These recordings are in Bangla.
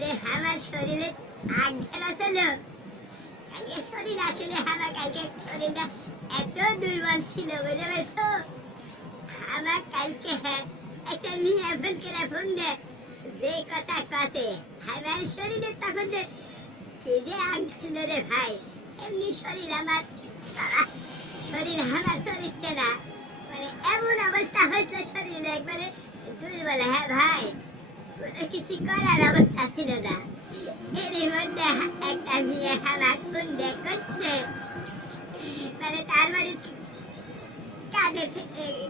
যে আমার শরীরে আগ ধরা ছিল, কালকে শরীর আসলে আমার কালকে শরীরটা এত দুর্বল ছিল, বুঝতে পারছো? আমার কালকে একটা মেয়ে ফোন করে ফোন দে, যে কথা কথে আমার শরীরে তখন যে কি যে আগ ছিল রে ভাই, এমনি শরীর আমার, শরীর আমার চলিচ্ছে না, মানে এমন অবস্থা হয়েছে শরীরে একবারে দুর্বল। হ্যাঁ ভাই, কোনো কিছু করার অবস্থা ছিল না। এর মধ্যে একটা মেয়ে আমার ফোন দিয়ে করছে, মানে তার বাড়ি কাজে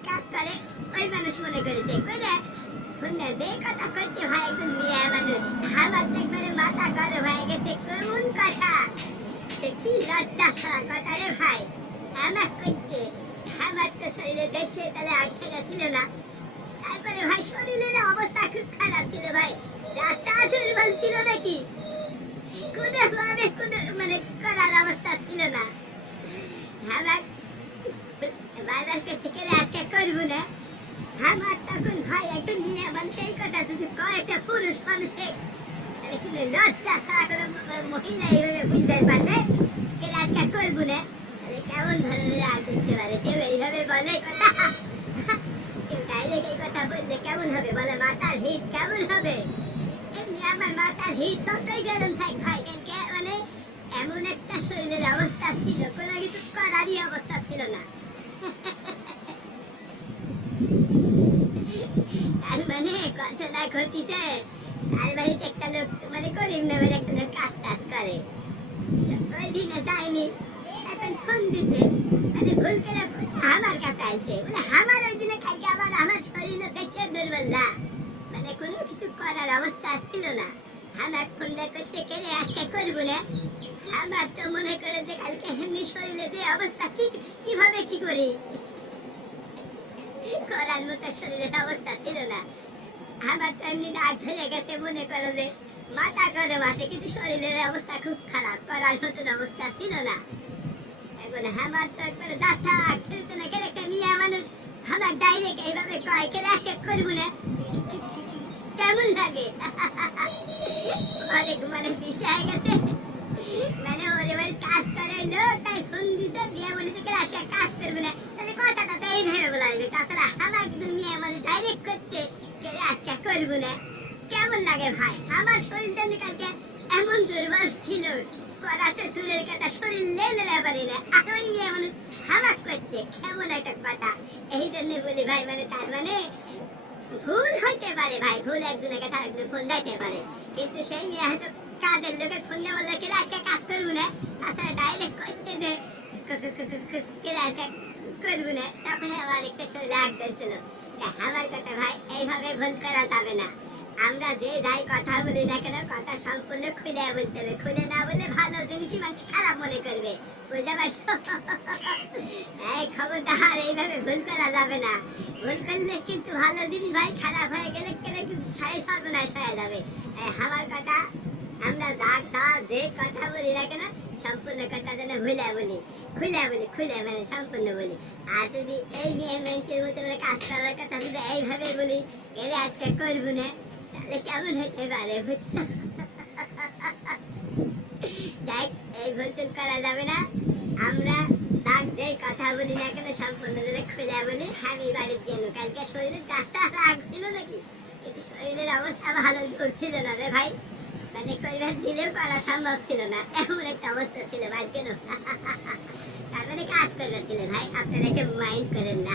কাজ করে ওই মানুষ মনে করেছে করে ফোনটা যে কথা করছে ভাই, একজন মেয়ে মানুষ আমার তো একবারে মাথা গরম হয়ে গেছে। কোন কথা, সে কি লজ্জা ছাড়া কথা রে ভাই আমার করছে। আমার তো শরীরে দেখছে তাহলে আটটা ছিল না, তারপরে ভাই শরীরের অবস্থা খুব খারাপ ছিল ভাই, রাস্তা দুর্বল ছিল নাকি কোনোভাবে কোনো মানে করার অবস্থা ছিল না। আমার বারবার করছে কে আজকে করবো না, আমার তখন ভাই একজন নিয়ে বলছে এই কথা যদি কয়েকটা পুরুষ মানুষে মানে কিন্তু লজ্জা ছাড়া কোনো মহিলা এইভাবে বুঝতে পারবে কে আজকে করবো না, কেমন ধরনের রাগ দিতে পারে কেউ এইভাবে বলে কথা, কেউ ডাইরেক্ট এই কথা বললে কেমন হবে বলে, মাথার হিট কেমন হবে? এমনি আমার মাথার হিট ততই গরম থাক ভাই, কেন মানে এমন একটা শরীরের অবস্থা ছিল, কোনো কিছু করারই অবস্থা ছিল না। তার মানে কথাটা ঘটিছে, তার বাড়িতে একটা লোক মানে গরিব নামের একটা লোক কাজ টাজ করে, ওই দিনে যায়নি, এখন ফোন দিতে মানে ভুল করে আমার কাছে আসছে, মানে আমার ওই দিনে কালকে আবার আমার শরীর দেখে দুর্বল না, মানে কোনো কিছু করার অবস্থা ছিল না। আমার ফোন করতে কেড়ে আজকে করবো না, আমার তো মনে করে যে কালকে এমনি শরীরে যে অবস্থা কিভাবে কি করি করার মতো শরীরের অবস্থা ছিল না। আমার তো এমনি রাগ ধরে গেছে, মনে করো যে মাথা গরম আছে, কিন্তু শরীরের অবস্থা খুব খারাপ, করার মতন অবস্থা ছিল না। এখন আমার তো একবারে যাত্রা খেলতে না কেন একটা মেয়ে মানুষ আমার ডাইরেক্ট এইভাবে কয় কেন আজকে করবো না, কেমন লাগে? অনেক মানে বিষয় গেছে, মানে ওরে বাড়ি কাজ করে লোক, তাই ফোন দিতে দিয়ে বলেছে কেন আজকে কাজ করবো না, তাহলে কথাটা তো এইভাবে বলা যাবে, তাছাড়া আমার কিন্তু মেয়ে মানুষ ডাইরেক্ট করছে কেন আজকে করবো না, কেমন লাগে ভাই? আমার শরীরটা কালকে এমন দুর্বল ছিল, করাতে দূরের কথা শরীর লেলে পারি না, আর ওই মেয়ে মানুষ হামাক করছে, কেমন একটা কথা। এই জন্য বলি ভাই, মানে তার মানে ভুল হইতে পারে ভাই, ভুল একজনকে তার একজন ফোন দিতে পারে, কিন্তু সেই মেয়ে হয়তো কাজের লোকের ফোন দিয়ে বললো কেন আজকে কাজ করবো না, তাছাড়া ডাইরেক্ট করছে যে কেন আজকে করবো না, তারপরে আমার একটা শরীরে আগ ধরছিল। আমার কথা ভাই এইভাবে ভুল করা যাবে না, আমরা যে যাই কথা বলি না কেন কথা সম্পূর্ণ খুলে বলতে হবে, খুলে না বলে ভালো জিনিসই মানুষ খারাপ মনে করবে, বুঝতে পারছো? এই খবরদার এইভাবে ভুল করা যাবে না, ভুল করলে কিন্তু ভালো জিনিস ভাই খারাপ হয়ে গেলে কিন্তু সর্বনাশ হয়ে যাবে। আমার কথা আমরা যে কথা বলি না কেন সম্পূর্ণ কথা যেন ভুলে বলি, খুলে মানে সম্পূর্ণ বলি। আর যদি এই নিয়ে মেয়ের মতো কাজ করার কথা যদি এইভাবে বলি এর আজকে করবো না, তাহলে কেমন হইতে পারে বুঝছো? দেখ এই ভুল টুল করা যাবে না, আমরা তার যে কথা বলি না কেন সম্পূর্ণ যদি খুলে বলি। আমি বাড়ির গেল কালকে শরীরের চাষটা রাগ ছিল নাকি, কিন্তু শরীরের অবস্থা ভালো করছিল না রে ভাই, মানে কইবার দিলেও করা সম্ভব ছিল না, এমন একটা অবস্থা ছিল ভাই। কেন তার মানে কাজ করবার ছিল ভাই, আপনারা কেউ মাইন্ড করেন না।